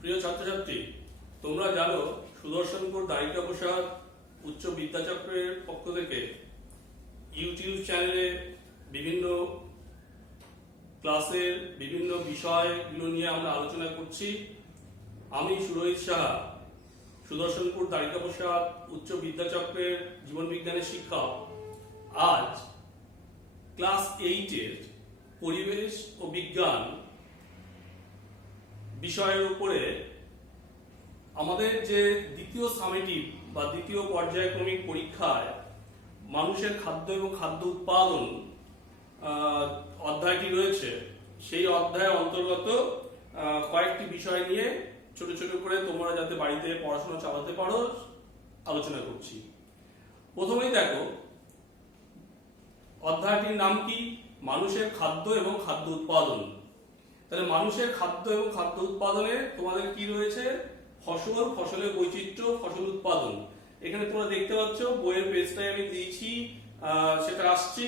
প্রিয় ছাত্রছাত্রী, তোমরা জানো সুদর্শনপুর দ্বারিকা প্রসাদ উচ্চ বিদ্যাচক্রের পক্ষ থেকে ইউটিউব চ্যানেলে বিভিন্ন ক্লাসের বিভিন্ন বিষয়গুলো নিয়ে আমরা আলোচনা করছি। আমি সুরজিৎ সাহা, সুদর্শনপুর দ্বারিকা প্রসাদ উচ্চ বিদ্যাচক্রের জীবন বিজ্ঞানের শিক্ষক। আজ ক্লাস 8-এর পরিবেশ ও বিজ্ঞান বিষয়ের উপরে আমাদের যে দ্বিতীয় সামেটিভ বা দ্বিতীয় পর্যায়ক্রমিক পরীক্ষায় মানুষের খাদ্য এবং খাদ্য উৎপাদন অধ্যায়টি রয়েছে, সেই অধ্যায়ের অন্তর্গত কয়েকটি বিষয় নিয়ে ছোট ছোট করে তোমরা যাতে বাড়িতে পড়াশোনা চালাতে পারো আলোচনা করছি। প্রথমেই দেখো, অধ্যায়টির নাম কি? মানুষের খাদ্য এবং খাদ্য উৎপাদন। তাহলে মানুষের খাদ্য এবং খাদ্য উৎপাদনে তোমাদের কি রয়েছে? ফসল, ফসলের বৈচিত্র্য, ফসল উৎপাদন। এখানে তোমরা দেখতে পাচ্ছ বইয়ের পেজটায় আমি দিয়েছি, সেটা আসছে।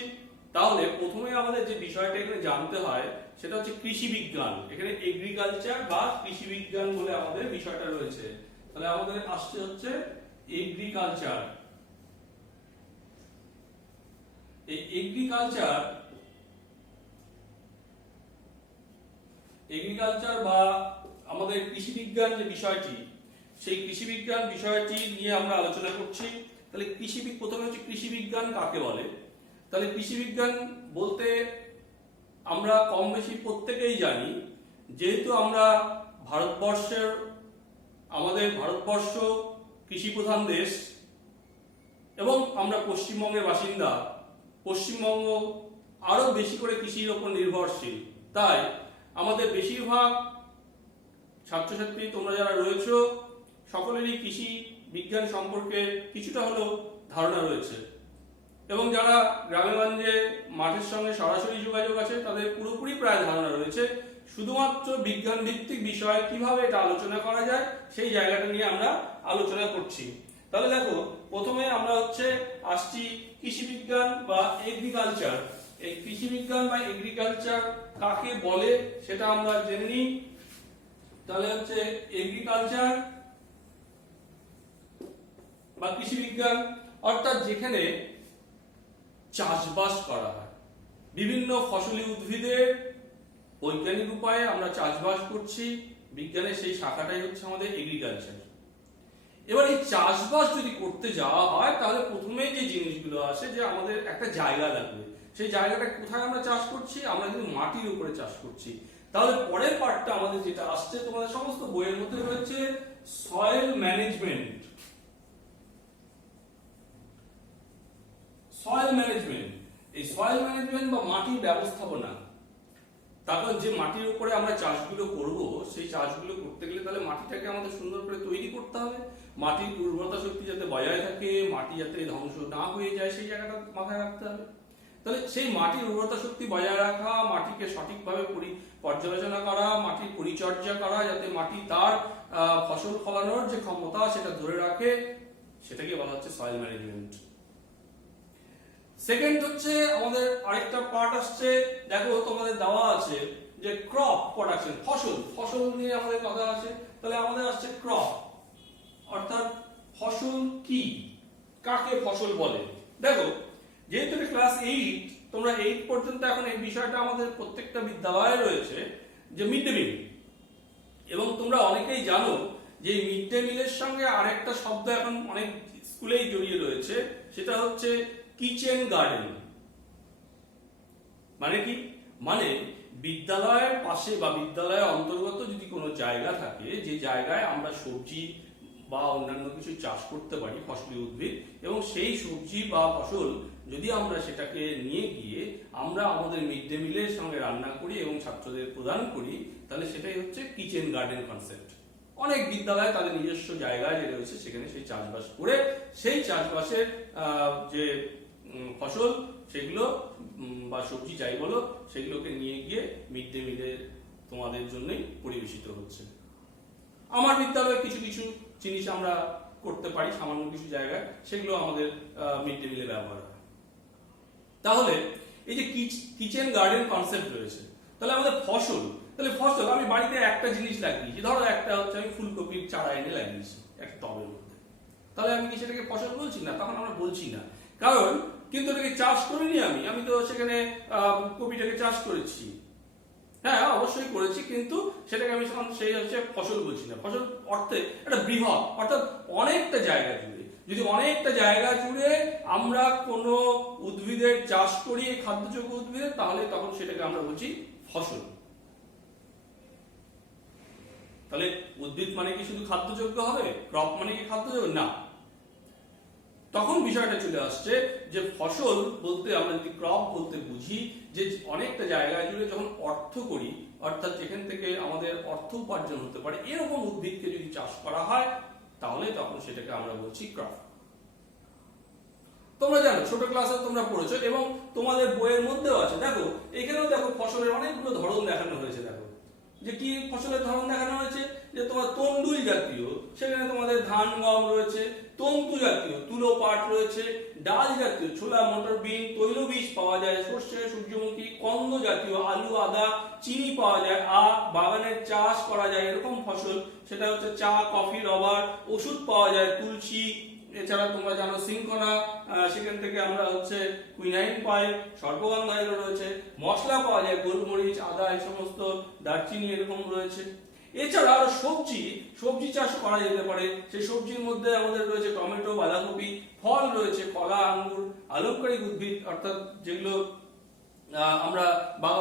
তাহলে প্রথমে আমাদের যে বিষয়টা এখানে জানতে হয় সেটা হচ্ছে কৃষি বিজ্ঞান। এখানে এগ্রিকালচার বা কৃষি বিজ্ঞান বলে আমাদের বিষয়টা রয়েছে। তাহলে আমাদের আসছে হচ্ছে এগ্রিকালচার। এই এগ্রিকালচার বা আমাদের কৃষি বিজ্ঞান যে বিষয়টি, সেই কৃষি বিজ্ঞান বিষয়টি নিয়ে আমরা আলোচনা করছি। তাহলে প্রথমে হচ্ছে কৃষি বিজ্ঞান কাকে বলে? তাহলে কৃষি বিজ্ঞান বলতে আমরা কম বেশি প্রত্যেকেই জানি, যেহেতু আমরা আমাদের ভারতবর্ষ কৃষি প্রধান দেশ এবং আমরা পশ্চিমবঙ্গের বাসিন্দা। পশ্চিমবঙ্গ আরো বেশি করে কৃষির উপর নির্ভরশীল। তাই আমাদের বেশিরভাগ ছাত্রছাত্রী তোমরা যারা রয়েছো সকলেরই কৃষি বিজ্ঞান সম্পর্কে কিছুটা হলেও ধারণা রয়েছে, এবং যারা গ্রামেগঞ্জে মাঠের সঙ্গে সরাসরি যোগাযোগ আছে তাদের পুরোপুরি প্রায় ধারণা রয়েছে। শুধুমাত্র বিজ্ঞান ভিত্তিক বিষয় কিভাবে এটা আলোচনা করা যায় সেই জায়গাটা নিয়ে আমরা আলোচনা করছি। তাহলে দেখো, প্রথমে আমরা আসছি কৃষি বিজ্ঞান বা এগ্রিকালচার। এই কৃষি বিজ্ঞান বা এগ্রিকালচার কাকে বলে সেটা আমরা জেনে নিই। তাহলে এগ্রিকালচার বা কৃষি বিজ্ঞান অর্থাৎ যেখানে চাষবাস করা হয়, বিভিন্ন ফসলি উদ্ভিদের বৈজ্ঞানিক উপায়ে আমরা চাষবাস করছি। বিজ্ঞানের সেই শাখাটাই হচ্ছে আমাদের এগ্রিকালচার। এবার এই চাষবাস যদি করতে যাওয়া হয় তাহলে প্রথমে যে জিনিসগুলো আসে, যে আমাদের একটা জায়গা লাগবে। সেই জায়গাটা কোথায় আমরা চাষ করছি? আমরা কিন্তু মাটির উপরে চাষ করছি। তাহলে পরের পার্টটা আমাদের যেটা আসছে, তোমাদের সমস্ত বইয়ের মধ্যে রয়েছে সয়েল ম্যানেজমেন্ট। সয়েল ম্যানেজমেন্ট, এই সয়েল ম্যানেজমেন্ট বা মাটির ব্যবস্থাপনা। তারপর যে মাটির উপরে আমরা চাষগুলো করব, সেই চাষগুলো করতে গেলে তাহলে মাটিটাকে আমাদের সুন্দর করে তৈরি করতে হবে। মাটির উর্বরতা শক্তি যাতে বজায় থাকে, মাটি যাতে ধ্বংস না হয়ে যায়, সেই জায়গাটা মাথায় রাখতে হবে। তাহলে সেই মাটির উর্বরতা শক্তি বজায় রাখা, মাটিকে সঠিকভাবে পর্যালোচনা করা, মাটির পরিচর্যা করা, যাতে মাটি তার ফসল ফলানোর যে ক্ষমতা সেটা ধরে রাখে, সেটাকে বলা হচ্ছে সয়েল ম্যানেজমেন্ট। সেকেন্ড হচ্ছে আমাদের আরেকটা পার্ট আসছে, দেখো তোমাদের দেওয়া আছে যে ক্রপ প্রোডাকশন, ফসল নিয়ে আমাদের কথা আছে। তাহলে আমাদের আসছে ক্রপ, অর্থাৎ ফসল কি, কাকে ফসল বলে। দেখো, যেহেতু ক্লাস 8, তোমরা 8 পর্যন্ত এখন এই বিষয়টা আমাদের প্রত্যেকটা বিদ্যালয়ে রয়েছে, যে মিড ডে মিল। এবং তোমরা অনেকেই জানো যে মিড ডে মিলের সঙ্গে আরেকটা শব্দ এখন অনেক স্কুলেই জড়িয়ে রয়েছে, সেটা হচ্ছে কিচেন গার্ডেন। মানে কি? মানে বিদ্যালয়ের পাশে বা বিদ্যালয়ের অন্তর্গত যদি কোনো জায়গা থাকে, যে জায়গায় আমরা সবজি বা অন্যান্য কিছু চাষ করতে পারি, ফসলি উদ্ভিদ, এবং সেই সবজি বা ফসল যদি আমরা সেটাকে নিয়ে গিয়ে আমরা আমাদের মিড ডে মিলের সঙ্গে রান্না করি এবং ছাত্রদের প্রদান করি, তাহলে সেটাই হচ্ছে কিচেন গার্ডেন কনসেপ্ট। অনেক বিদ্যালয় তাদের নিজস্ব জায়গায় যে রয়েছে সেখানে সেই চাষবাস করে সেই চাষবাসের যে ফসল সেগুলো বা সবজি যাই বলো, সেগুলোকে নিয়ে গিয়ে মিড ডে মিলে তোমাদের জন্যই পরিবেশিত হচ্ছে। আমার বিদ্যালয়ে কিছু কিছু জিনিস আমরা করতে পারি, সামান্য কিছু জায়গায়, সেগুলো আমাদের মিড ডে মিলে ব্যবহার হয়। তাহলে এই যে কিচেন গার্ডেন কনসেপ্ট রয়েছে, তাহলে আমাদের ফসল, তাহলে ফসল আমি বাড়িতে একটা জিনিস লাগিয়েছি, ধরো একটা হচ্ছে আমি ফুলকপির চারা এনে লাগিয়েছি একটা টবের মধ্যে, তাহলে আমি কি সেটাকে ফসল বলছি না? তখন আমরা বলছি না, কারণ কিন্তু এটাকে চাষ করিনি আমি তো সেখানে কপিটাকে চাষ করেছি, হ্যাঁ অবশ্যই করেছি, কিন্তু সেটাকে আমি সেই হচ্ছে ফসল বলছি না। ফসল অর্থে একটা বৃহৎ, অর্থাৎ অনেকটা জায়গা জুড়ে, যদি অনেকটা জায়গা জুড়ে আমরা কোনো উদ্ভিদের চাষ করি, খাদ্যযোগ্য উদ্ভিদের, তাহলে তখন সেটাকে আমরা বলছি ফসল। তাহলে উদ্ভিদ মানে কি শুধু খাদ্যযোগ্য হবে, ক্রপ মানে কি খাদ্যযোগ্য? না, তখন বিষয়টা চলে আসছে যে ফসল বলতে আমরা যদি ক্রপ বলতে বুঝি যে অনেকটা জায়গা জুড়ে যখন অর্থ করি, অর্থাৎ যেখান থেকে আমাদের অর্থ উপার্জন হতে পারে এরকম উদ্ভিদকে যদি চাষ করা হয়, তাহলে তখন সেটাকে আমরা বলছি ক্রপ। তোমরা জানো, ছোট ক্লাসে তোমরা পড়েছো এবং তোমাদের বইয়ের মধ্যেও আছে, দেখো এখানেও দেখো ফসলের অনেকগুলো ধরন দেখানো হয়েছে। দেখো যে কি ফসলের ধরন দেখানো হয়েছে, যে তোমার তন্ডুল জাতীয়, সেখানে তোমাদের ধান গম রয়েছে, তন্তু জাতীয় তুলো পাট রয়েছে, ডাল জাতীয় ছোলা মটর বিন তৈলবীজ পাওয়া যায়, সর্ষে সূর্যমুখী, কন্দ জাতীয় আলু আদা চিনি পাওয়া যায়, আর বাগানের চাষ করা যায় এরকম ফসল, সেটা হচ্ছে চা কফি রবার, ওষুধ পাওয়া যায় তুলসী, এছাড়া তোমরা জানো সিনকোনা, সেখান থেকে আমরা হচ্ছে কুইনাইন পাই, সর্পগন্ধা এগুলো রয়েছে, মশলা পাওয়া যায় গোলমরিচ আদা এই সমস্ত, দারচিনি এরকম রয়েছে। এছাড়া আরো সবজি চাষ করা যেতে পারে, সেই সবজির মধ্যে আমাদের রয়েছে টমেটো বাঁধাকপি, ফল রয়েছে কলা আঙ্গুর, আলংকারিক উদ্ভিদ অর্থাৎ যেগুলো আমরা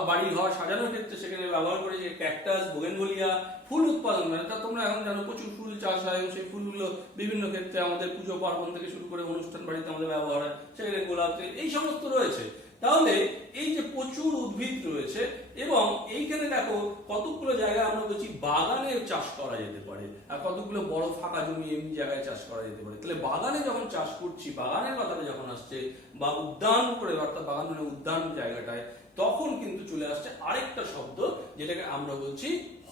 বাড়ি ঘর সাজানোর ক্ষেত্রে সেখানে ব্যবহার করি, যে ক্যাকটাস বোগেনভেলিয়া, ফুল উৎপাদন করে, তা তোমরা এখন জানো প্রচুর ফুল চাষ হয় এবং সেই ফুলগুলো বিভিন্ন ক্ষেত্রে আমাদের পুজো পার্বণ থেকে শুরু করে অনুষ্ঠান বাড়িতে আমাদের ব্যবহার হয়, সেখানে গোলাপ এই সমস্ত রয়েছে। তাহলে এই যে প্রচুর উদ্ভিদ রয়েছে এবং এইখানে দেখো কতগুলো জায়গায় আমরা বলছি বাগানে চাষ করা যেতে পারে, আর কতগুলো বড় ফাঁকা জমি এমনি জায়গায় চাষ করা যেতে পারে। তাহলে বাগানে যখন চাষ করছি, বাগানের কথাটা যখন আসছে বা উদ্যান করে, অর্থাৎ বাগান মানে উদ্যান জায়গাটায়, তখন কিন্তু চলে আসছে আরেকটা শব্দ যেটাকে আমরা বলছি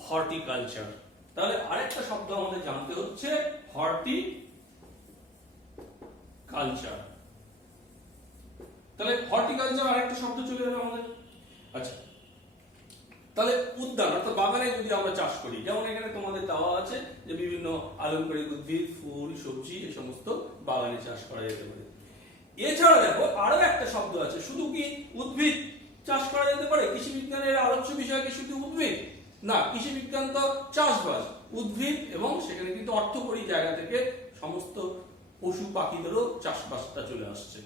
হর্টিকালচার। তাহলে আরেকটা শব্দ আমাদের জানতে হচ্ছে হর্টিকালচার। তাহলে হর্টিকালচার আরেকটা শব্দ চলে এলো আমাদের। আচ্ছা, তাহলে উদ্যান অর্থাৎ বাগানে যদি আমরা চাষ করি, যেমন এখানে তোমাদের দেওয়া আছে যে বিভিন্ন আলংকারিক উদ্ভিদ ফুল সবজি এই সমস্ত বাগানে চাষ করা যেতে পারে। এছাড়া দেখো আরো একটা শব্দ আছে, শুধু কি উদ্ভিদ চাষ করা যেতে পারে? কৃষি বিজ্ঞানের আলোচ্য বিষয় কি শুধু উদ্ভিদ? না, কৃষি বিজ্ঞান তো চাষবাস, উদ্ভিদ এবং সেখানে কিন্তু অর্থকরী জায়গা থেকে সমস্ত পশু পাখিদেরও চাষবাসটা চলে আসছে।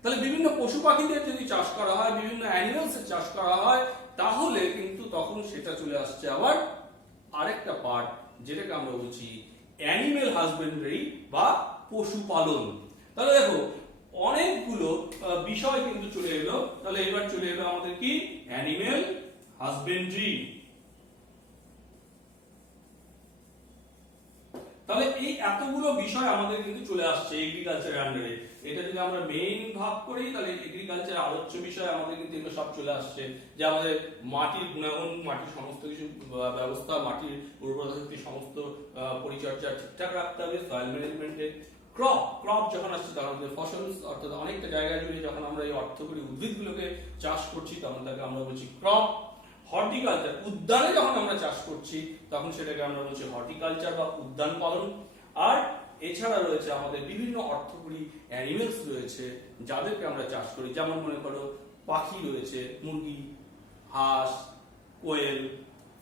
তাহলে বিভিন্ন পশু পাখিদের যদি চাষ করা হয়, বিভিন্ন অ্যানিমালসের চাষ করা হয়, তাহলে কিন্তু তখন সেটা চলে আসছে আবার আরেকটা পার্ট, যেটাকে আমরা বলছি অ্যানিমেল হাজবেন্ডারি বা পশুপালন। তাহলে দেখো অনেকগুলো বিষয় কিন্তু চলে এলো। তাহলে এবার চলে এলো আমাদের কি অ্যানিমেল হাজবেন্ডারি। তাহলে এই এতগুলো বিষয় আমাদের কিন্তু চলে আসছে এগ্রিকালচারের আন্ডারে। এটা যদি আমরা মেইন ভাগ করি, তাহলে এগ্রিকালচার আলোচ্য বিষয় আমাদের কিন্তু এগুলো সব চলে আসছে, যে আমাদের মাটির গুণাগুণ, মাটির সমস্ত কিছু ব্যবস্থা, মাটির উর্বরতা শক্তি সমস্ত পরিচর্যা ঠিকঠাক রাখতে হবে, সয়েল ম্যানেজমেন্টে। ক্রপ যখন আসছে তখন আমাদের ফসল, অর্থাৎ অনেকটা জায়গা জুড়ে যখন আমরা এই অর্থকরী উদ্ভিদগুলোকে চাষ করছি তখন তাকে আমরা বলছি ক্রপ। হর্টিকালচার উদ্যানে যখন আমরা চাষ করছি তখন সেটাকে আমরা বলছি হর্টিকালচার বা উদ্যান পালন। আর এছাড়া রয়েছে আমাদের বিভিন্ন অর্থকরী অ্যানিমেলস রয়েছে যাদেরকে আমরা চাষ করি, যেমন মনে করো পাখি রয়েছে, মুরগি, হাঁস, কোয়েল,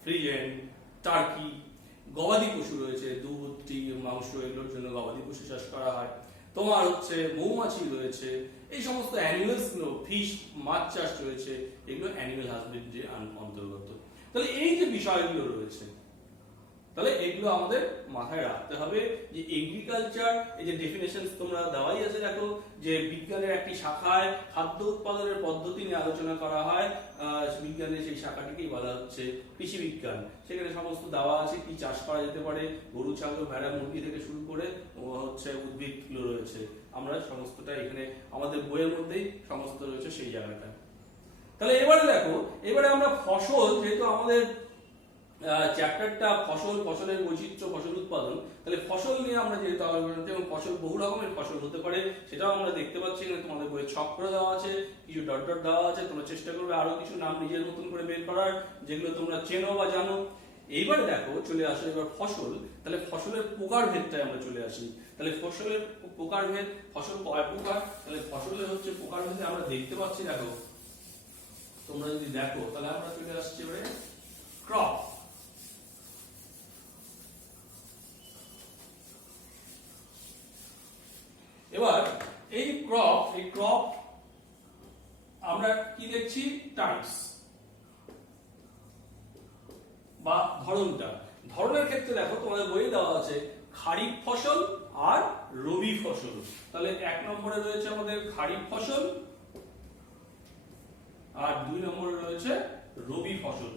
ফ্রিজেন, টার্কি, গবাদি পশু রয়েছে, দুধ ডিম মাংস এগুলোর জন্য গবাদি পশু চাষ করা হয়। তোমার হচ্ছে মৌমাছি রয়েছে, এই সমস্ত অ্যানিমেলস গুলো, ফিশ মাছ চাষ রয়েছে, এগুলো অ্যানিমেল হাজবেন্ডারির অন্তর্গত। তাহলে এই যে বিষয়গুলো রয়েছে, তাহলে এগুলো আমাদের মাথায় রাখতে হবে যে এগ্রিকালচার, এই যে ডেফিনেশন তোমরা দেওয়াই আছে, দেখো যে বিজ্ঞানের একটি শাখায় খাদ্য উৎপাদনের পদ্ধতি নিয়ে আলোচনা করা হয়, বিজ্ঞানের সেই শাখাটিকেই বলা হচ্ছে কৃষি বিজ্ঞান। সেখানে সমস্ত দেওয়া আছে কি চাষ করা যেতে পারে, গরু ছাগল ভেড়া মুরগি থেকে শুরু করে হচ্ছে উদ্ভিদগুলো রয়েছে, আমরা সমস্তটা এখানে আমাদের বইয়ের মধ্যেই সমস্ত রয়েছে সেই জায়গাটা। তাহলে এবারে দেখো, এবারে আমরা ফসল, যেহেতু আমাদের চ্যাপ্টারটা ফসলের বৈচিত্র্য, ফসল উৎপাদন, তাহলে ফসল নিয়ে আমরা যেহেতু আলোচনা করছি এবং ফসল বহু রকমের ফসল হতে পারে সেটাও আমরা দেখতে পাচ্ছি। এখানে তোমাদের বইয়ে ছক করে দেওয়া আছে, কিছু ডট ডট দেওয়া আছে, তোমরা চেষ্টা করবে আরো কিছু নাম নিজের মতন করে বের করার যেগুলো তোমরা চেনো বা জানো। এইবার দেখো চলে আসো এবার ফসল, তাহলে ফসলের প্রকারভেদটায় আমরা চলে আসি। তাহলে ফসলের প্রকারভেদ, ফসল কয় প্রকার, তাহলে ফসলের হচ্ছে প্রকারভেদে আমরা দেখতে পাচ্ছি। দেখো তোমরা যদি দেখো তাহলে আমরা চলে আসছি এবারে ক্রপ। এবার এই ক্রপ আমরা কি দেখছি, টাইপস বা ধরনের ক্ষেত্রে দেখো তোমাদের বইয়ে দেওয়া আছে খারিফ ফসল আর রবি ফসল। তাহলে 1 নম্বরে রয়েছে আমাদের খারিফ ফসল আর 2 নম্বরে রয়েছে রবি ফসল।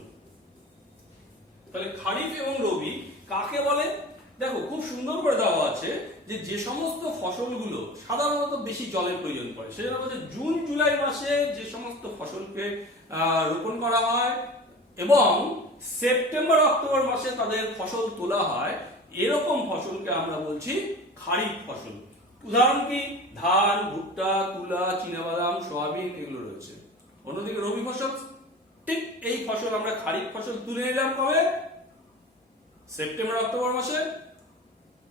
তাহলে খারিফ এবং রবি কাকে বলে, দেখো খুব সুন্দর করে দেওয়া আছে যে সমস্ত ফসলগুলো সাধারণত বেশি জলের প্রয়োজন পড়ে, সেজন্য হচ্ছে জুন জুলাই মাসে যে সমস্ত ফসলকে রোপণ করা হয় এবং সেপ্টেম্বর অক্টোবর মাসে তাদের ফসল তোলা হয়, এরকম ফসলকে আমরা বলছি খারিফ ফসল। উদাহরণ কি, ধান, ভুট্টা, তুলা, চীনাবাদাম, সয়াবিন এগুলো রয়েছে। অন্যদিকে রবি ফসল, ঠিক এই ফসল আমরা খারিফ ফসল তুলে নিলাম কবে, সেপ্টেম্বর অক্টোবর মাসে।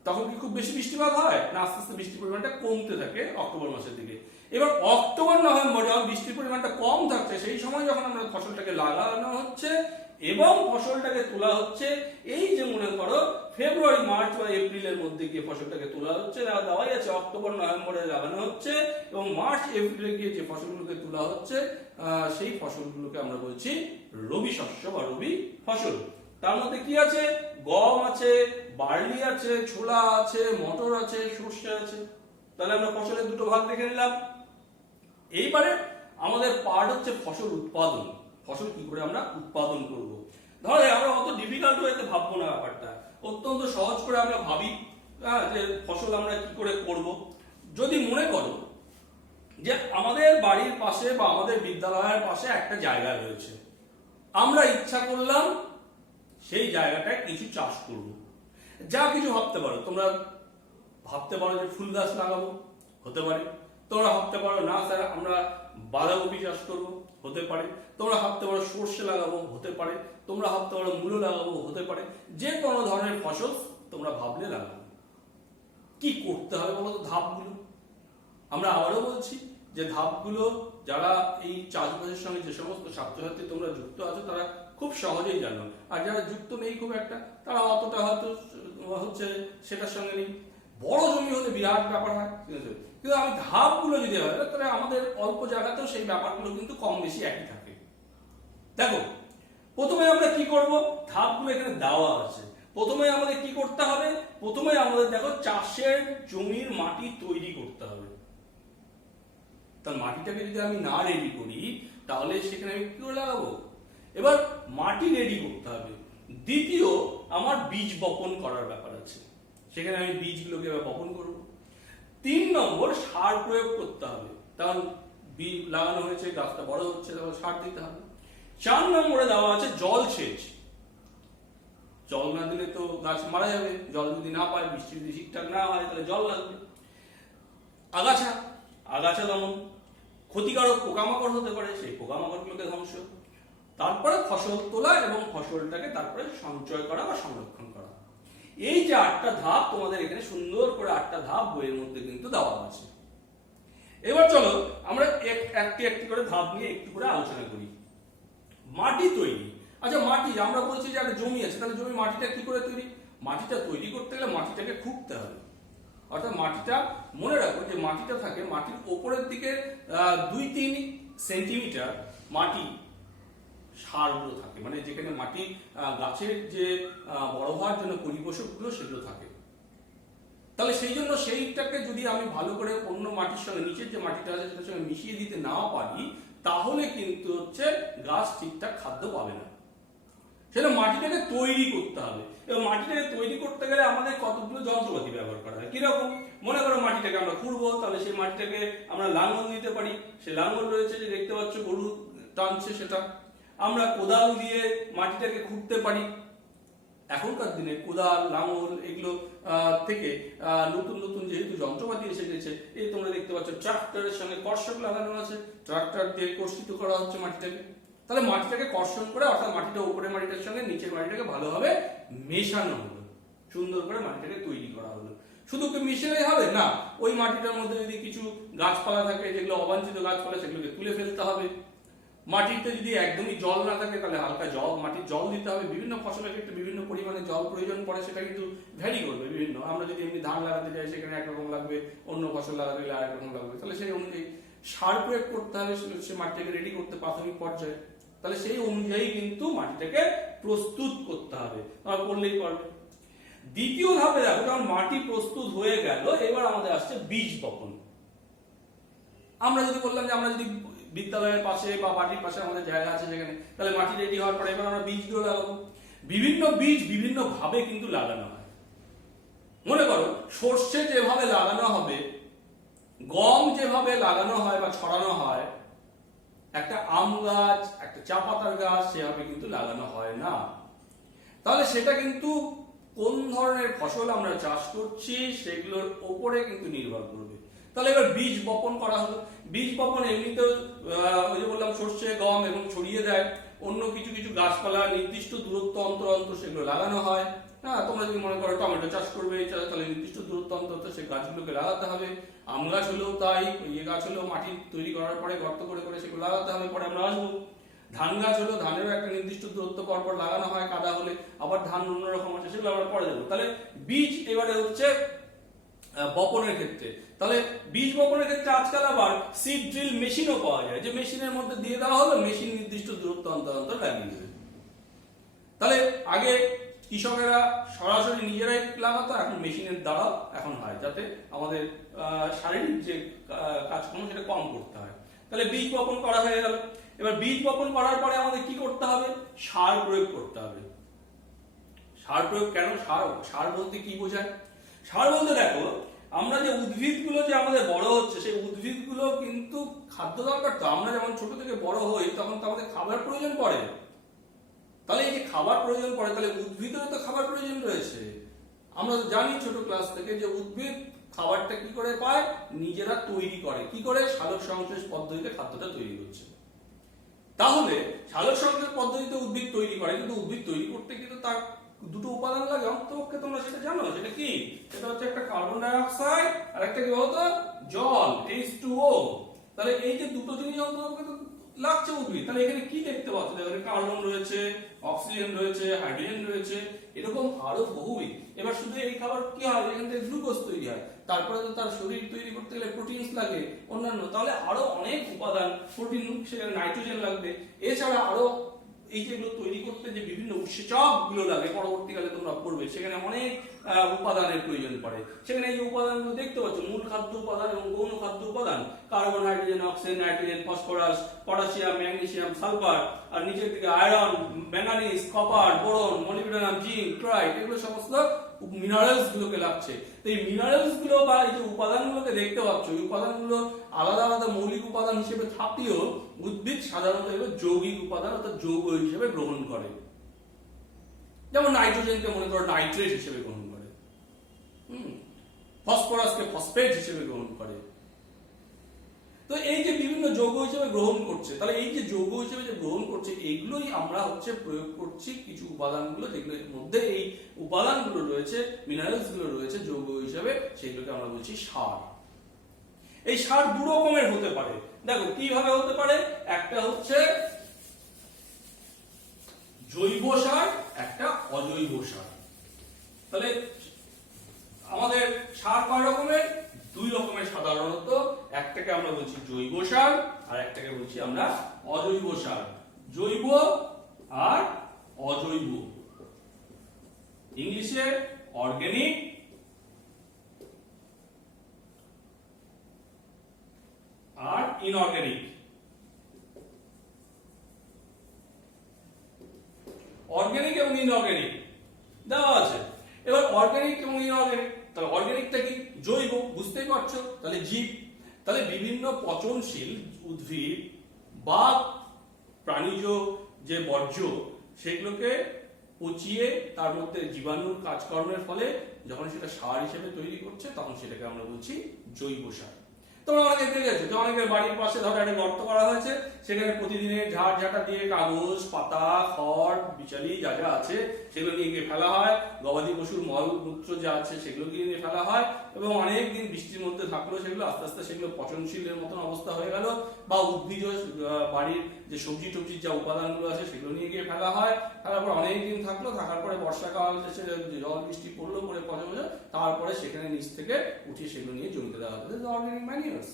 তখন কি খুব বেশি বৃষ্টিপাত হয় না, আস্তে আস্তে বৃষ্টির পরিমাণটা কমতে থাকে অক্টোবর মাসের দিকে। এবার অক্টোবর নভেম্বর যখন বৃষ্টির পরিমাণটা কম থাকছে, সেই সময় যখন আমরা ফসলটাকে লাগানো হচ্ছে এবং ফসলটাকে তোলা হচ্ছে, এই যে মনে করো ফেব্রুয়ারি, মার্চ বা এপ্রিলের মধ্যে গিয়ে ফসলটাকে তোলা হচ্ছে, দেওয়াই আছে অক্টোবর নভেম্বরে লাগানো হচ্ছে এবং মার্চ এপ্রিলে গিয়ে যে ফসলগুলোকে তোলা হচ্ছে সেই ফসলগুলোকে আমরা বলছি রবি শস্য বা রবি ফসল। তার মধ্যে কি আছে, গম আছে, বার্লি আছে, ছোলা আছে, মটর আছে, সর্ষে আছে। তাহলে আমরা ফসলের দুটো ভাগ দেখে নিলাম। এইবারে আমাদের পার্ট হচ্ছে ফসল উৎপাদন। ফসল কি করে আমরা উৎপাদন করব, ধরো আমরা অত ডিফিকাল্ট হয়ে ভাববো না, ব্যাপারটা অত্যন্ত সহজ করে আমরা ভাবি যে ফসল আমরা কি করে করব। যদি মনে করো যে আমাদের বাড়ির পাশে বা আমাদের বিদ্যালয়ের পাশে একটা জায়গা রয়েছে, আমরা ইচ্ছা করলাম সেই জায়গাটায় কিছু চাষ করব। যা কিছু ভাবতে পারো, তোমরা ভাবতে পারো যে ফুল গাছ লাগাবো, হতে পারে। তোমরা ভাবতে পারো না স্যার আমরা বাঁধাকপি চাষ করবো, হতে পারে। তোমরা ভাবতে পারো সর্ষে লাগাবো, হতে পারে। তোমরা ভাবতে পারো মূলো লাগাবো, হতে পারে। যে কোনো ধরনের ফসল তোমরা ভাবলে লাগাবো। কি করতে হবে বলো তো, ধাপগুলো আমরা আবারও বলছি যে ধাপগুলো যারা এই চাষবাসের সঙ্গে যে সমস্ত ছাত্রছাত্রী তোমরা যুক্ত আছো তারা খুব সহজেই জানো, আর যারা যুক্ত নেই খুব একটা, তারা অতটা হয়তো হচ্ছে সেটার সঙ্গে নেই। বড় জমি হলে বিরাট ব্যাপার হয়, কিন্তু আমি ধাপগুলো যদি হয় তাহলে আমাদের অল্প জায়গাতেও সেই ব্যাপারগুলো কিন্তু কম বেশি একই থাকে। দেখো প্রথমে আমরা কি করব, ধাপগুলো এখানে দেওয়া আছে। প্রথমে আমাদের কি করতে হবে, প্রথমে আমাদের দেখো চাষের জমির মাটি তৈরি করতে হবে। তার মাটিটাকে যদি আমি না রেডি করি তাহলে সেখানে আমি কি করে লাগাবো। এবার মাটি রেডি করতে হবে। দ্বিতীয় আমার বীজ বপন করার ব্যাপার আছে, সেখানে আমি বীজগুলোকে বপন করব। 3 নম্বর সার প্রয়োগ করতে হবে, কারণ বীজ লাগানো হয়েছে, গাছটা বড় হচ্ছে, তখন সার দিতে হবে। 4 নম্বরে দেওয়া আছে জলসেচ। জল না দিলে তো গাছ মারা যাবে, জল যদি না পায়, বৃষ্টি যদি ঠিকঠাক না হয় তাহলে জল লাগবে। আগাছা দমন, ক্ষতিকারক পোকামাকড় হতে পারে, সেই পোকামাকড়গুলোকে ধ্বংস। তারপরে ফসল তোলা এবং ফসলটাকে তারপরে সঞ্চয় করা বা সংরক্ষণ করা। এই যে 8টা ধাপ তোমাদের এখানে সুন্দর করে 8টা ধাপ বইয়ের মধ্যে কিন্তু দেওয়া আছে। এবার চলো আমরা একটি একটি করে ধাপ নিয়ে একটু করে আলোচনা করি। মাটি তৈরি। আচ্ছা মাটি, আমরা বলছি যে একটা জমি আছে, তাহলে জমি মাটিটা কি করে তৈরি, মাটিটা তৈরি করতে গেলে মাটিটাকে খুঁড়তে হবে। অর্থাৎ মাটিটা মনে রাখো যে মাটিটা থাকে, মাটির ওপরের দিকে 2-3 সেন্টিমিটার মাটি সারগুলো থাকে, মানে যেখানে মাটি গাছের যে বড় হওয়ার জন্য পরিপোষকগুলো সেগুলো থাকে। তাহলে সেই জন্য সেইটাকে যদি আমি ভালো করে অন্য মাটির সঙ্গে, নিচের যে মাটিটা আছে সেটার সঙ্গে মিশিয়ে দিতে না পারি, তাহলে কিন্তু হচ্ছে গাছ ঠিকঠাক খাদ্য পাবে না। সেটা মাটিটাকে তৈরি করতে হবে। এবং মাটিটাকে তৈরি করতে গেলে আমাদের কতগুলো যন্ত্রপাতি ব্যবহার করা হয়। কিরকম, মনে করো মাটিটাকে আমরা খুঁড়বো, তাহলে সেই মাটিটাকে আমরা লাঙল দিতে পারি। সে লাঙল রয়েছে যে দেখতে পাচ্ছ গরু টানছে, সেটা আমরা কোদাল দিয়ে মাটিটাকে খুঁড়তে পারি। এখনকার দিনে কোদাল, লাঙল এগুলো থেকে নতুন নতুন যেহেতু যন্ত্রপাতি এসে গেছে, এই তোমরা দেখতে পাচ্ছ ট্রাক্টরের সঙ্গে কর্ষক লাগানো আছে, ট্রাক্টর দিয়ে কর্ষিত করা হচ্ছে মাটিটাকে। তাহলে মাটিটাকে কর্ষণ করে, অর্থাৎ মাটিটা উপরের মাটিটার সঙ্গে নিচের মাটিটাকে ভালোভাবে মেশানো হলো, সুন্দর করে মাটিটাকে তৈরি করা হলো। শুধু কি মিশালেই হবে না, ওই মাটিটার মধ্যে যদি কিছু গাছপালা থাকে, যেগুলো অবাঞ্ছিত গাছপালা, সেগুলোকে তুলে ফেলতে হবে। মাটিতে যদি একদমই জল না থাকে তাহলে হালকা মাটির জল দিতে হবে। বিভিন্ন ফসলের ক্ষেত্রে বিভিন্ন পরিমাণে জল প্রয়োজন পড়ে, সেটা কিন্তু ভ্যারি করবে বিভিন্ন। আমরা যদি এমনি ধান লাগাতে যাই সেখানে একরকম লাগবে, অন্য ফসল লাগাতে গেলে আরেক রকম লাগবে। তাহলে সেই অনুযায়ী সার প্রয়োগ করতে হবে সে মাটিটাকে রেডি করতে প্রাথমিক পর্যায়ে। তাহলে সেই অনুযায়ী কিন্তু মাটিটাকে প্রস্তুত করতে হবে, আমরা করলেই পারবে। দ্বিতীয় ধাপে দেখো, যখন মাটি প্রস্তুত হয়ে গেল, এবার আমাদের আসছে বীজ বপন। আমরা যদি বললাম যে আমরা যদি বিদ্যালয়ের পাশে বা বাড়ির পাশে আমাদের জায়গা আছে সেখানে, তাহলে মাটি রেডি হওয়ার পরে এবার আমরা বীজগুলো লাগাবো। বিভিন্ন বীজ বিভিন্ন ভাবে কিন্তু লাগানো হয়। মনে করো সর্ষে যেভাবে লাগানো হবে, গম যেভাবে লাগানো হয় বা ছড়ানো হয়, একটা আম গাছ, একটা চা পাতার গাছ সেভাবে কিন্তু লাগানো হয় না। তাহলে সেটা কিন্তু কোন ধরনের ফসল আমরা চাষ করছি সেগুলোর ওপরে কিন্তু নির্ভর করবে। তাহলে এবার বীজ বপন করা হলো। বীজ বপন এমনিতেও ওই যে বললাম সর্ষে, গম এবং ছড়িয়ে দেয়। অন্য কিছু কিছু গাছপালা নির্দিষ্ট দূরত্ব অন্তর অন্তর সেগুলো লাগানো হয়। হ্যাঁ, তোমরা যদি মনে করো টমেটো চাষ করবে, তাহলে নির্দিষ্ট দূরত্ব অন্তর সেই গাছগুলোকে লাগাতে হবে। আম গাছ হলেও তাই, ইয়ে গাছ হলেও মাটি তৈরি করার পরে গর্ত করে করে সেগুলো লাগাতে হবে, পরে আমরা আসবো। ধান গাছ হলো, ধানেরও একটা নির্দিষ্ট দূরত্ব পর পর লাগানো হয়, কাদা হলে। আবার ধান অন্যরকম আছে, সেগুলো আমরা পরে দেবো। তাহলে বীজ এবারে হচ্ছে বপনের ক্ষেত্রে। তাহলে বীজ বপনের ক্ষেত্রে আজকাল আবার সিড ড্রিল মেশিনও পাওয়া যায়, যে মেশিনের মধ্যে দিয়ে দেওয়া হলো, মেশিন নির্দিষ্ট দূরত্ব অন্তর অন্তর লাগিয়ে দেবে। তাহলে আগে কৃষকেরা সরাসরি নিজেরাই লাগাতো, এখন মেশিনের দ্বারা এখন হয়, যাতে আমাদের শারীরিক যে কাজকর্ম সেটা কম করতে হয়। তাহলে বীজ বপন করা হয়ে গেল। এবার বীজ বপন করার পরে আমাদের কি করতে হবে? সার প্রয়োগ করতে হবে। সার প্রয়োগ কেন? সার বলতে কি বোঝায়? সার বলতে দেখো, আমরা যে উদ্ভিদগুলো যে আমাদের বড় হচ্ছে, সেই উদ্ভিদগুলো কিন্তু খাদ্য দরকার। তো আমরা যেমন ছোট থেকে বড় হই, তখন তো আমাদের খাবার প্রয়োজন পড়ে। তাহলে এই যে খাবার প্রয়োজন পড়ে, তাহলে উদ্ভিদেরও তো খাবার প্রয়োজন রয়েছে। আমরা তো জানি ছোট ক্লাস থেকে যে উদ্ভিদ খাবারটা কি করে পায়? নিজেরা তৈরি করে। কি করে? সালোক সংশ্লেষ পদ্ধতিতে খাদ্যটা তৈরি করছে। তাহলে সালোক সংশ্লেষ পদ্ধতিতে উদ্ভিদ তৈরি করে, কিন্তু উদ্ভিদ তৈরি করতে কিন্তু তার দুটো উপাদান লাগে অন্তপক্ষে। তোমরা সেটা জানো, সেটা কি? সেটা হচ্ছে একটা কার্বন ডাই অক্সাইড আর একটা কি বলতো? জল, H2O। তাহলে এই যে দুটো জিনিস অন্তপক্ষে লাগছে উদ্ভিদ। তাহলে এখানে কি দেখতে পাচ্ছ? এখানে কার্বন রয়েছে, অক্সিজেন রয়েছে, হাইড্রোজেন রয়েছে, এরকম আরো বহুবিধ। এবার শুধু এই খাবার কি হয়? এখান থেকে গ্লুকোজ তৈরি হয়, তারপরে তো তার শরীর তৈরি করতে গেলে প্রোটিনস লাগে অন্যান্য, তাহলে আরো অনেক উপাদান, প্রোটিন, সেখানে নাইট্রোজেন লাগবে। এছাড়া আরো এই যেগুলো তৈরি করতে যে বিভিন্ন উৎসেচক গুলো লাগে, পরবর্তীকালে তোমরা পড়বে, সেখানে অনেক উপাদানের প্রয়োজন পড়ে। সেখানে এই উপাদানগুলো দেখতে পাচ্ছ, মূল খাদ্য উপাদান এবং গৌণ খাদ্য উপাদান, carbon, hydrogen, oxygen, nitrogen, phosphorus, potassium, magnesium, sulphur, আর নিচের দিকে iron, manganese, copper, boron, molybdenum, zinc, chloride, এগুলো সমস্ত মিনারেলস গুলোকে লাগছে। তো এই মিনারেলস গুলো বা এই যে উপাদানগুলোকে দেখতে পাচ্ছ, এই উপাদানগুলো আলাদা আলাদা মৌলিক উপাদান হিসেবে থাকলেও উদ্ভিদ সাধারণত এগুলো যৌগিক উপাদান অর্থাৎ যৌগ হিসেবে গ্রহণ করে। যেমন নাইট্রোজেনকে মনে করো নাইট্রেট হিসেবে গ্রহণ করে, ফসফরাসকে ফসফেট হিসেবে গ্রহণ করে। তো এই যে বিভিন্ন যৌগ হিসেবে গ্রহণ করছে, তাহলে এই যে যৌগ হিসেবে যে গ্রহণ করছে, এইগুলোই আমরা হচ্ছে প্রয়োগ করছি কিছু উপাদানগুলো, যেগুলোর মধ্যে এই উপাদানগুলো রয়েছে, মিনারেলস গুলো রয়েছে যৌগ হিসেবে, সেগুলোকে আমরা বলছি সার। এই সার দু রকমের হতে পারে। দেখো কিভাবে হতে পারে? একটা হচ্ছে জৈব সার, একটা অজৈব সার। তাহলে আমাদের সার কয় রকমের? দুই রকমের সাধারণত। একটাকে আমরা বলছি জৈব সার, আর একটাকে বলছি আমরা অজৈব সার। জৈব আর অজৈব, ইংলিশে অর্গানিক আর ইনঅর্গানিক। অর্গানিক এবং ইনঅর্গানিক দেওয়া আছে। এবার অর্গানিক এবং ইনঅর্গানিক, তাহলে অর্গানিকটা কি? জৈব, বুঝতেই পারছো। তাহলে জীব, তাহলে বিভিন্ন পচনশীল উদ্ভিদ বা প্রাণীজ যে বর্জ্য, সেগুলোকে পচিয়ে তার মধ্যে জীবাণুর কাজকর্মের ফলে যখন সেটা সার হিসেবে তৈরি করছে তখন সেটাকে আমরা বলছি জৈব সার। তোমরা অনেকে দেখেছো যে অনেকের বাড়ির পাশে ধরো একটা গর্ত করা হয়েছে, সেখানে প্রতিদিনের ঝাড় ঝাঁটা দিয়ে কাগজ, পাতা, খড়, বিচালি যা যা আছে সেগুলো নিয়ে গিয়ে ফেলা হয়, গবাদি পশুর মল মূত্র যা আছে সেগুলো নিয়ে ফেলা হয়, এবং অনেক দিন বৃষ্টির মধ্যে থাকলো সেগুলো আস্তে আস্তে সেগুলো পচনশীলের মতন অবস্থা হয়ে গেল, বা উদ্ভিজ বাড়ির যে সবজি টবজির যা উপাদানগুলো আছে সেগুলো নিয়ে গিয়ে ফেলা হয়, ফেলার পর অনেক দিন থাকলো, থাকার পরে বর্ষাকাল এসে জল বৃষ্টি পড়লো পরে পচে পচে, তারপরে সেখানে নিচ থেকে উঠিয়ে সেগুলো নিয়ে জমিতে দেওয়া হতো, অর্গানিক ম্যানিউরস।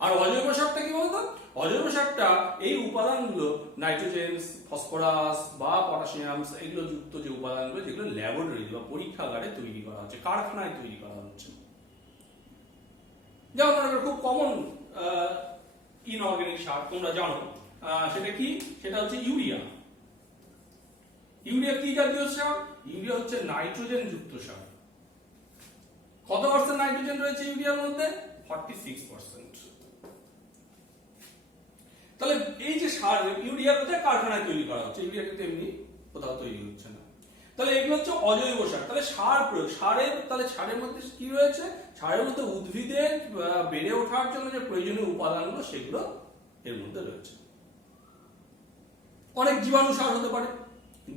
আর অজৈব সারটা কি বলতো? অজৈব সারটা এই উপাদানগুলো নাইট্রোজেন, ফসফরাস বা পটাশিয়াম এগুলো যুক্ত যে উপাদানগুলো যেগুলো ল্যাবরেটরি বা পরীক্ষাগারে তৈরি করা হচ্ছে, কারখানায় তৈরি করা হচ্ছে। যেমন খুব কমন ইনঅর্গানিক সার তোমরা জানো, সেটা কি? সেটা হচ্ছে ইউরিয়া। ইউরিয়া কি জাতীয় সার? ইউরিয়া হচ্ছে নাইট্রোজেন যুক্ত সার। কত পার্সেন্ট নাইট্রোজেন রয়েছে ইউরিয়ার মধ্যে? 46%। তাহলে এই যে সার, ইউরিয়া কোথায়? কারখানায় তৈরি করা হচ্ছে, ইউরিয়া কিন্তু এমনি কোথাও তৈরি হচ্ছে না। তাহলে এগুলো হচ্ছে অজৈব সার। তাহলে সার প্রয়োগ, সারের মধ্যে কি রয়েছে? সারের মধ্যে উদ্ভিদের বেড়ে ওঠার জন্য যে প্রয়োজনীয় উপাদানগুলো সেগুলো এর মধ্যে রয়েছে। অনেক জীবাণু সার হতে পারে,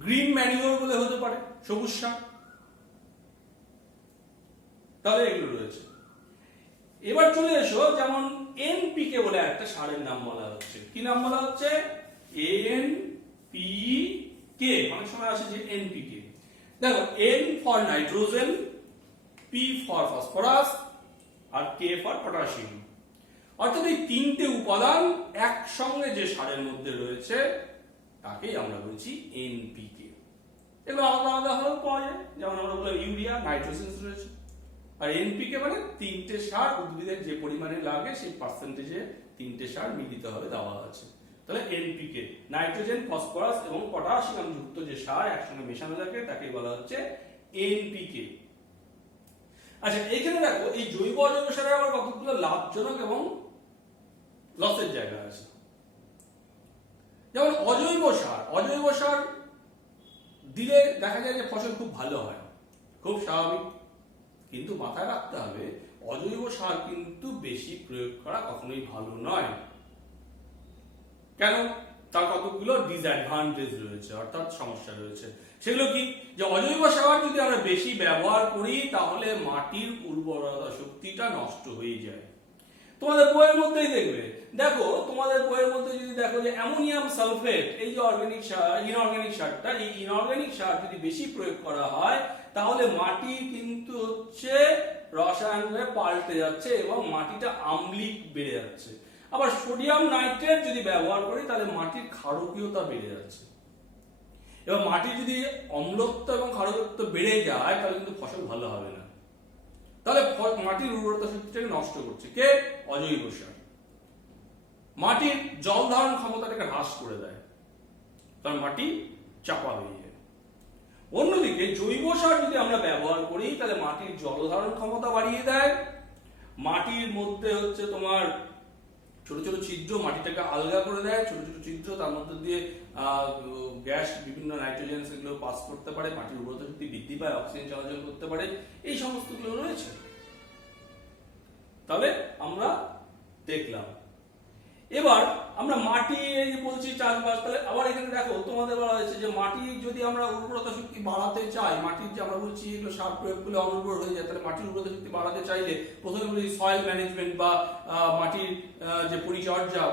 গ্রিন ম্যানিওর বলে হতে পারে, সবুজ সার। তাহলে এগুলো রয়েছে। এবার চলে এসো, যেমন এনপিকে বলে একটা সারের নাম বলা হচ্ছে। কি নাম বলা হচ্ছে? এনপিকে। অনেক সময় আসে যে এনপিকে। দেখো, N for nitrogen, P for phosphorus, আর কে ফর পটাশিয়াম। অর্থাৎ এই তিনটে উপাদান একসঙ্গে যে সারের মধ্যে রয়েছে তাকেই আমরা বলছি এনপিকে। এগুলো আলাদা আলাদা ভাবে পাওয়া যায়, যেমন আমরা বললাম ইউরিয়া, নাইট্রোজেন রয়েছে। আর এনপিকে মানে তিনটে সার উদ্ভিদের যে পরিমাণে লাগে সেই পার্সেন্টেজে তিনটে সার মিলিত ভাবে দেওয়া আছে। তাহলে এনপিকে নাইট্রোজেন, ফসফরাস এবং পটাশিয়াম যুক্ত যে সার একসঙ্গে মেশানো থাকে তাকে বলা হচ্ছে এনপিকে। আচ্ছা, এখানে দেখো এই জৈব অজৈব সারের আবার কতগুলো লাভজনক এবং লসের জায়গা আছে। যেমন অজৈব সার দিলে দেখা যায় যে ফসল খুব ভালো হয়, খুব স্বাভাবিক। কিন্তু মাথায় রাখতে হবে অজৈব সার কিন্তু বেশি প্রয়োগ করা কখনোই ভালো নয়। কেন? তার কতগুলো ডিসঅ্যাডভান্টেজ রয়েছে, অর্থাৎ সমস্যা রয়েছে। সেগুলো কি? যে অজৈব সার যদি আমরা বেশি ব্যবহার করি তাহলে মাটির উর্বরতা শক্তিটা নষ্ট হয়ে যায়। তোমাদের বইয়ের মধ্যেই দেখবে, দেখো তোমাদের বইয়ের মধ্যে যদি দেখো যে অ্যামোনিয়াম সালফেট, এই যে অর্গানিক সার, ইনঅর্গানিক সারটা, এই ইনঅর্গানিক সার যদি বেশি প্রয়োগ করা হয় তাহলে মাটি কিন্তু হচ্ছে রসায়নে পাল্টে যাচ্ছে এবং মাটিটা আম্লিক বেড়ে যাচ্ছে। আবার সোডিয়াম নাইট্রেট যদি ব্যবহার করি তাহলে মাটির ক্ষারকীয়তা বেড়ে যাচ্ছে। এবার মাটি যদি অম্লত্ব এবং ক্ষারকত্ব বেড়ে যায় তাহলে কিন্তু ফসল ভালো হবে না। তাহলে মাটির উর্বরতা শক্তিটাকে নষ্ট করছে কে? অজৈব সার। মাটির জল ধারণ ক্ষমতাটাকে হ্রাস করে দেয়, কারণ মাটি চাপা হয়ে যায়। অন্যদিকে জৈব সার যদি আমরা ব্যবহার করি তাহলে মাটির জল ধারণ ক্ষমতা বাড়িয়ে দেয়, মাটির মধ্যে হচ্ছে তোমার ছোট ছোট ছিদ্র মাটিটাকে আলগা করে দেয়, ছোট ছোট ছিদ্র, তার মধ্যে দিয়ে গ্যাস, বিভিন্ন নাইট্রোজেন সেগুলো পাস করতে পারে, মাটির উর্বরতা শক্তি বৃদ্ধি পায়, অক্সিজেন চলাচল করতে পারে, এই সমস্তগুলো রয়েছে। তাহলে আমরা দেখলাম। এবার আমরা মাটি এই যে বলছি চাষবাস, তাহলে আবার এখানে দেখো তোমাদের বলা হয়েছে যে মাটি যদি আমরা উর্বরতা শক্তি বাড়াতে চাই, মাটির যে আমরা বলছি এগুলো সার প্রয়োগ করলে অনুর্বর হয়ে যায়, তাহলে মাটির উর্বরতা শক্তি বাড়াতে চাইলে প্রথমে বলি সয়েল ম্যানেজমেন্ট বা মাটির যে পরিচর্যা,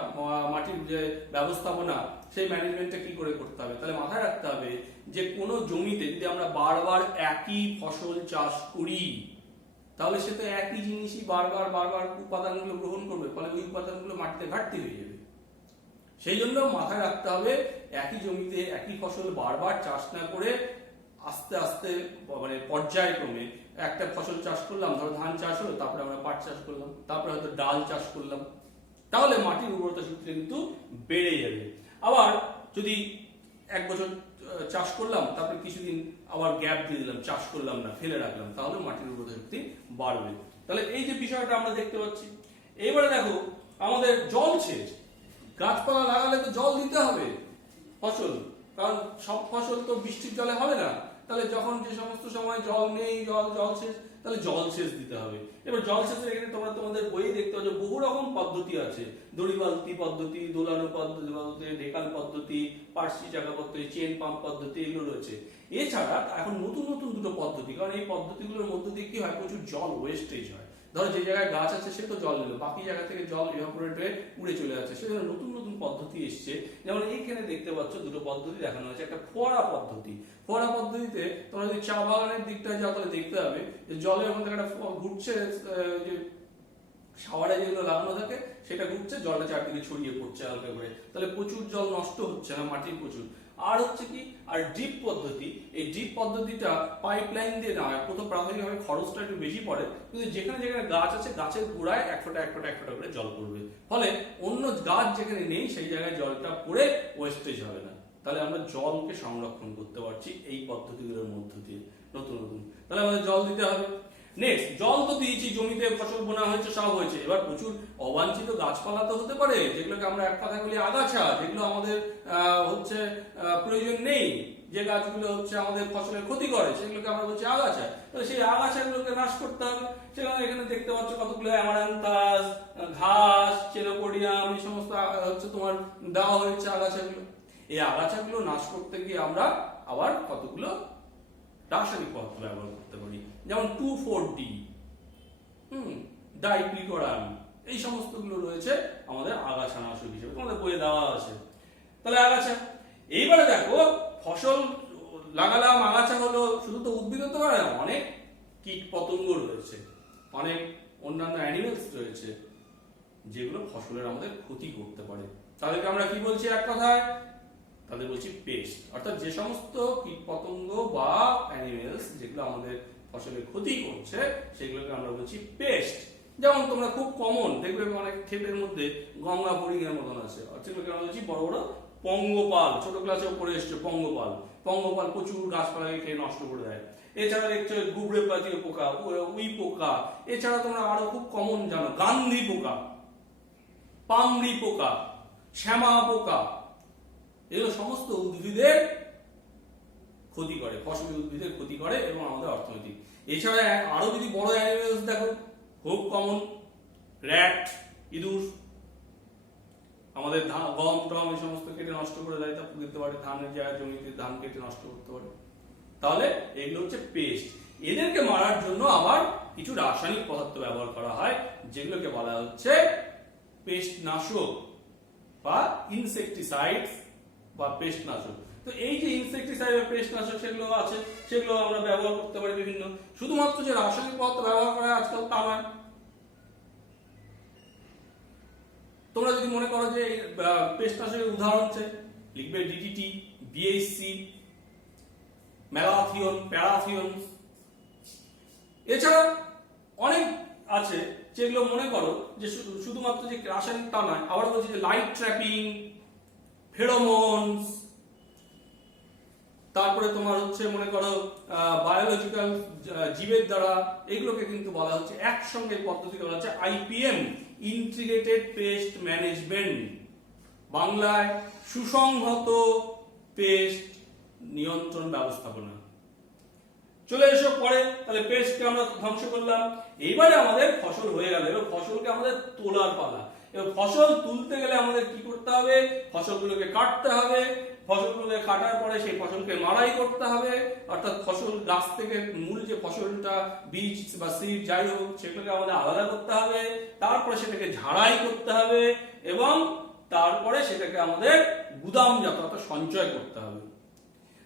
মাটির যে ব্যবস্থাপনা, সেই ম্যানেজমেন্টটা কি করে করতে হবে। তাহলে মাথায় রাখতে হবে যে কোনো জমিতে যদি আমরা বারবার একই ফসল চাষ করি তাহলে সে তো একই জিনিসই বারবার উপাদানগুলো গ্রহণ করবে, ফলে ওই উপাদানগুলো মাটিতে ঘাটতি হয়ে যাবে। সেই জন্য মাথায় রাখতে হবে একই জমিতে একই ফসল বারবার চাষ না করে আস্তে আস্তে মানে পর্যায়ক্রমে একটা ফসল চাষ করলাম, ধরো ধান চাষ হলো, তারপরে আমরা পাট চাষ করলাম, তারপরে হয়তো ডাল চাষ করলাম, তাহলে মাটির উর্বরতা শক্তি কিন্তু বেড়ে যাবে। আবার যদি এক বছর চাষ করলাম, তারপরে কিছুদিন আবার গ্যাপ দিয়ে দিলাম, চাষ করলাম না, ফেলে রাখলাম, তাহলে মাটির উর্বরতা শক্তি বাড়বে। তাহলে এই যে বিষয়টা আমরা দেখতে পাচ্ছি। এবারে দেখো আমাদের জলসেচ, গাছপালা লাগালে তো জল দিতে হবে, ফসল, কারণ সব ফসল তো বৃষ্টির জলে হবে না, তাহলে যখন যে সমস্ত সময় জল নেই, জলসেচ, তাহলে জলসেচ দিতে হবে। এবার জলসেচের এখানে তোমরা তোমাদের বইয়ে দেখতে পাচ্ছ বহু রকম পদ্ধতি আছে, দড়ি বালতি পদ্ধতি, দোলানো পদ্ধতি, ঢেকাল পদ্ধতি, পার্সি চাকা পদ্ধতি, চেন পাম্প পদ্ধতি, এগুলো রয়েছে। এছাড়া এখন নতুন নতুন দুটো পদ্ধতি, কারণ এই পদ্ধতিগুলোর মধ্য দিয়ে কি হয়, প্রচুর জল ওয়েস্টেজ হয়। ধরো যে জায়গায় গাছ আছে সে তো জল নিল, বাকি জায়গা থেকে জল ইভাপোরেট হয়ে উড়ে চলে যাচ্ছে, সেজন্য নতুন নতুন পদ্ধতি এসছে। যেমন এইখানে দেখতে পাচ্ছ দুটো পদ্ধতি দেখানো হয়েছে। একটা ফোয়ারা পদ্ধতি। ফোয়ারা পদ্ধতিতে তোমরা যদি চা বাগানের দিকটা যাও তাহলে দেখতে পাবে যে জলের মধ্যে একটা ঘুরছে, যে শাওয়ারে যেগুলো লাগানো থাকে সেটা ঘুরছে, জলটা চারদিকে ছড়িয়ে পড়ছে হালকা করে, তাহলে প্রচুর জল নষ্ট হচ্ছে না, মাটির প্রচুর। আর হচ্ছে কি, আর ড্রিপ পদ্ধতি। এই ড্রিপ পদ্ধতিটা পাইপলাইন দিয়ে না হয়, প্রথম প্রাথমিকভাবে খরচটা একটু বেশি পড়ে, কিন্তু যেখানে যেখানে গাছ আছে গাছের গোড়ায় এক ফোঁটা এক ফোঁটা এক ফোঁটা করে জল পড়বে, ফলে অন্য গাছ যেখানে নেই সেই জায়গায় জলটা পড়ে ওয়েস্টেজ হবে না। তাহলে আমরা জলকে সংরক্ষণ করতে পারছি এই পদ্ধতিগুলোর মধ্য দিয়ে, নতুন নতুন। তাহলে আমাদের জল দিতে হবে। নেক্সট, জল তো দিয়েছি, জমিতে ফসল বোনা হয়েছে, সব হয়েছে। এবার প্রচুর অবাঞ্ছিত গাছপালা তো হতে পারে, যেগুলোকে আমরা এক কথা বলি আগাছা, যেগুলো আমাদের হচ্ছে প্রয়োজন নেই, যে গাছগুলো হচ্ছে আমাদের ফসলের ক্ষতি করে, সেগুলোকে আমরা বলছি আগাছা। তাহলে সেই আগাছাগুলোকে নাশ করতে হবে। সেখানে এখানে দেখতে পাচ্ছ কতগুলো অ্যামারান্থাস, ঘাস, চেনোপোডিয়াম, এই সমস্ত হচ্ছে তোমার দেওয়া হয়েছে আগাছাগুলো। এই আগাছাগুলো নাশ করতে গিয়ে আমরা আবার কতগুলো রাসায়নিক পদার্থ ব্যবহার করতে পারি, যেমন 2,4-D, ডাইক্লোরাম, এই সমস্তগুলো রয়েছে আমাদের আগাছা নাশক হিসেবে, তোমাদের বইয়ে দেওয়া আছে। তাহলে আগাছা। এইবারে দেখো, ফসল লাগালাম, আগাছা হলো, শুধু তো উদ্ভিদ হতে পারে না, অনেক কীট পতঙ্গ রয়েছে, অনেক অন্যান্য অ্যানিমেলস রয়েছে যেগুলো ফসলের আমাদের ক্ষতি করতে পারে। তাদেরকে আমরা কি বলছি এক কথায়? তাদের বলছি পেস্ট। অর্থাৎ যে সমস্ত কীটপতঙ্গ বা অ্যানিমেলস যেগুলো আমাদের ফসলের ক্ষতি করছে সেগুলোকে আমরা বলছি পেস্ট। যেমন তোমরা খুব কমন দেখবে অনেক ক্ষেতের মধ্যে গঙ্গা বোরিং এর মতন আছে, সেগুলোকে আমরা বলছি বড় বড় পঙ্গপাল। ছোট ক্লাসে উপরে এসছে পঙ্গপাল। পঙ্গপাল প্রচুর গাছপালাকে খেয়ে নষ্ট করে দেয়। এছাড়া দেখছো গুবরে জাতীয় পোকা, উই পোকা। এছাড়া তোমরা আরো খুব কমন জানো গান্ধী পোকা, পামড়ি পোকা, শ্যামা পোকা, এগুলো সমস্ত উদ্ভিদের ক্ষতি করে, ফসলি উদ্ভিদের ক্ষতি করে এবং আমাদের অর্থনৈতিক। এছাড়া আরো যদি বড় অ্যানিমেলস দেখো, খুব কমন র্যাট, ইঁদুর, আমাদের গম টম এই সমস্ত কেটে নষ্ট করে দেয়, তা দিতে পারে ধানের জায়গায়, জমিতে ধান কেটে নষ্ট করতে পারে। তাহলে এগুলো হচ্ছে পেস্ট। এদেরকে মারার জন্য আবার কিছু রাসায়নিক পদার্থ ব্যবহার করা হয়, যেগুলোকে বলা হচ্ছে পেস্ট নাশক বা ইনসেকটিসাইডস বা পেস্ট নাশক। তো এই যে ইনসেকটিসাইড বা পেস্ট নাশক সেগুলো আছে, সেগুলো আমরা ব্যবহার করতে পারি বিভিন্ন। শুধুমাত্র যে রাসায়নিক পদার্থ ব্যবহার করা হয় আজকাল তা নয়। তোমরা যদি মনে করো যে পেস্ট নাশকের উদাহরণ হচ্ছে, লিখবে ডিডিটি, বিএসসি, ম্যালাথিয়ন, প্যারাথিয়ন। এছাড়া অনেক আছে যেগুলো মনে করো যে শুধুমাত্র যে রাসায়নিক তা নয়, আবার বলছি যে লাইট ট্র্যাপিং, ফেরোমোনস, তারপরে তোমার হচ্ছে মনে করো বায়োলজিক্যাল জীবের দ্বারা, এগুলোকে কিন্তু বলা হচ্ছে একসঙ্গে পদ্ধতিকে বলা হচ্ছে আইপিএম, ইন্টিগ্রেটেড পেস্ট ম্যানেজমেন্ট, বাংলায় সুসংহত পেস্ট নিয়ন্ত্রণ ব্যবস্থাপনা। চলে এসো পরে, তাহলে পেস্টকে আমরা ধ্বংস করলাম। এইবারে আমাদের ফসল হয়ে গেল, এবার ফসলকে আমাদের তোলার পালা। এবার ফসল তুলতে গেলে আমাদের কি করতে হবে? ফসলগুলোকে কাটতে হবে। ফসলগুলোকে কাটার পরে সেই ফসলকে মাড়াই করতে হবে, অর্থাৎ ফসল গাছ থেকে মূল যে ফসলটা, বীজ বা সিড যাই হোক, সেগুলোকে আমাদের আলাদা করতে হবে। তারপরে সেটাকে ঝাড়াই করতে হবে এবং তারপরে সেটাকে আমাদের গুদামজাত অর্থাৎ সঞ্চয় করতে হবে।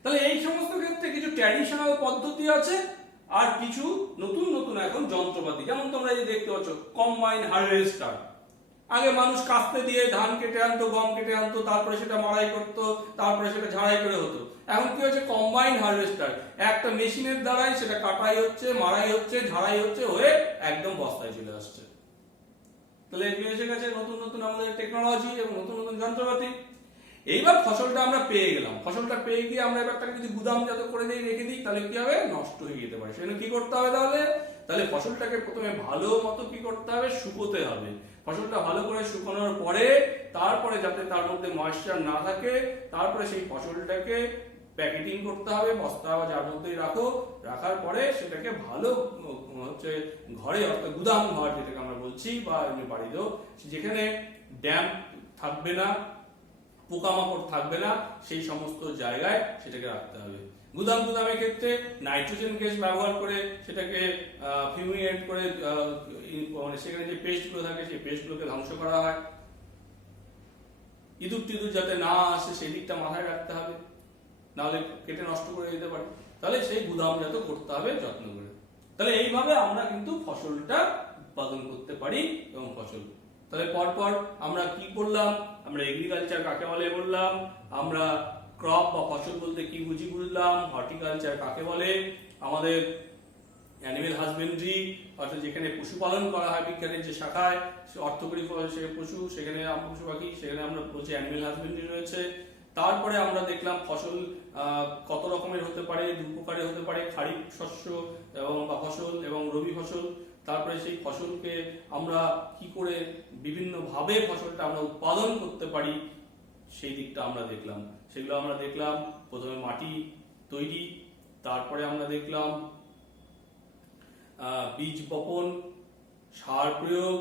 তাহলে এই সমস্ত ক্ষেত্রে কিছু ট্র্যাডিশনাল পদ্ধতি আছে আর কিছু নতুন নতুন এখন যন্ত্রপাতি। যেমন তোমরা এই দেখতে পাচ্ছ কম্বাইন হারভেস্টার। আগে মানুষ কাস্তে দিয়ে ধান কেটে আনতো, গম কেটে আনতো, তারপরে সেটা মাড়াই করতো, তারপরে সেটা ঝাড়াই করে হতো। এখন কি হচ্ছে? কম্বাইন হারভেস্টার, একটা মেশিনের দ্বারাই সেটা কাটাই হচ্ছে, মাড়াই হচ্ছে, ঝাড়াই হচ্ছে, হয়ে একদম বস্তায় চলে আসছে। তাহলে এগুলো এসে গেছে নতুন নতুন আমাদের টেকনোলজি এবং নতুন নতুন যন্ত্রপাতি। এইবার ফসলটা আমরা পেয়ে গেলাম, ফসলটা পেয়ে গিয়ে আমরা এবার তাকে যদি গুদামজাত করে দিয়ে রেখে দিই তাহলে কি হবে? নষ্ট হয়ে যেতে পারে। সেজন্য কি করতে হবে তাহলে? তাহলে ফসলটাকে প্রথমে ভালো মতো কি করতে হবে? শুকোতে হবে। ফসলটা ভালো করে শুকানোর পরে তারপরে যাতে তার মধ্যে ময়েশ্চার না থাকে, তারপরে সেই ফসলটাকে প্যাকেটিং করতে হবে, বস্তা বা যার মধ্যেই রাখো, রাখার পরে সেটাকে ভালো হচ্ছে ঘরে, অর্থাৎ গুদাম ঘর যেটাকে আমরা বলছি, বা এমনি বাড়িতেও, যেখানে ড্যাম্প থাকবে না, পোকামাকড় থাকবে না, সেই সমস্ত জায়গায় সেটাকে রাখতে হবে। গুদামের ক্ষেত্রে নাইট্রোজেন গ্যাস ব্যবহার করে সেটাকে ফিউমিগেট করে মানে সেখানে যে পেস্টগুলো থাকে সেই পেস্টগুলোকে ধ্বংস করা হয়। ইঁদুর টিঁদুর যাতে না আসে সেই দিকটা মাথায় রাখতে হবে, নাহলে কেটে নষ্ট করে দিতে পারে। তাহলে সেই গুদামজাত করতে হবে যত্ন করে। তাহলে এইভাবে আমরা কিন্তু ফসলটা উৎপাদন করতে পারি এবং ফসল। তাহলে পরপর আমরা কি করলাম, আমরা এগ্রিকালচার কাকে বলে বললাম, আমরা ক্রপ বা ফসল বলতে কি বুঝলাম, হর্টিকালচার কাকে বলে, আমাদের অ্যানিমেল হাজবেন্ড্রি অর্থাৎ যেখানে পশুপালন করা হয়, বিজ্ঞানের যে শাখায় অর্থকরী পশু, সেখানে পশু পাখি, সেখানে আমরা বলছি অ্যানিমেল হাজবেন্ড্রি রয়েছে। তারপরে আমরা দেখলাম ফসল কত রকমের হতে পারে, দু প্রকারের হতে পারে, খারিফ শস্য এবং বা ফসল এবং রবি ফসল। তারপরে সেই ফসলকে আমরা কি করে বিভিন্ন ভাবে ফসলটা আমরা উৎপাদন করতে পারি সেই দিকটা আমরা দেখলাম। সেগুলো আমরা দেখলাম প্রথমে মাটি তৈরি, তারপরে আমরা দেখলাম বীজ বপন, সার প্রয়োগ,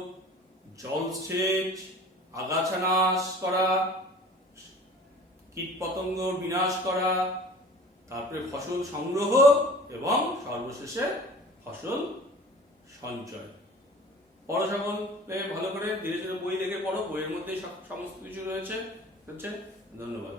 জলসেচ, আগাছা নাশ করা, কীটপতঙ্গ বিনাশ করা, তারপরে ফসল সংগ্রহ এবং সর্বশেষে ফসল সঞ্চয়। পড়ো সকলে ভালো করে, ধীরে ধীরে বই দেখে পড়ো, বইয়ের মধ্যেই সমস্ত কিছু রয়েছে। ধন্যবাদ।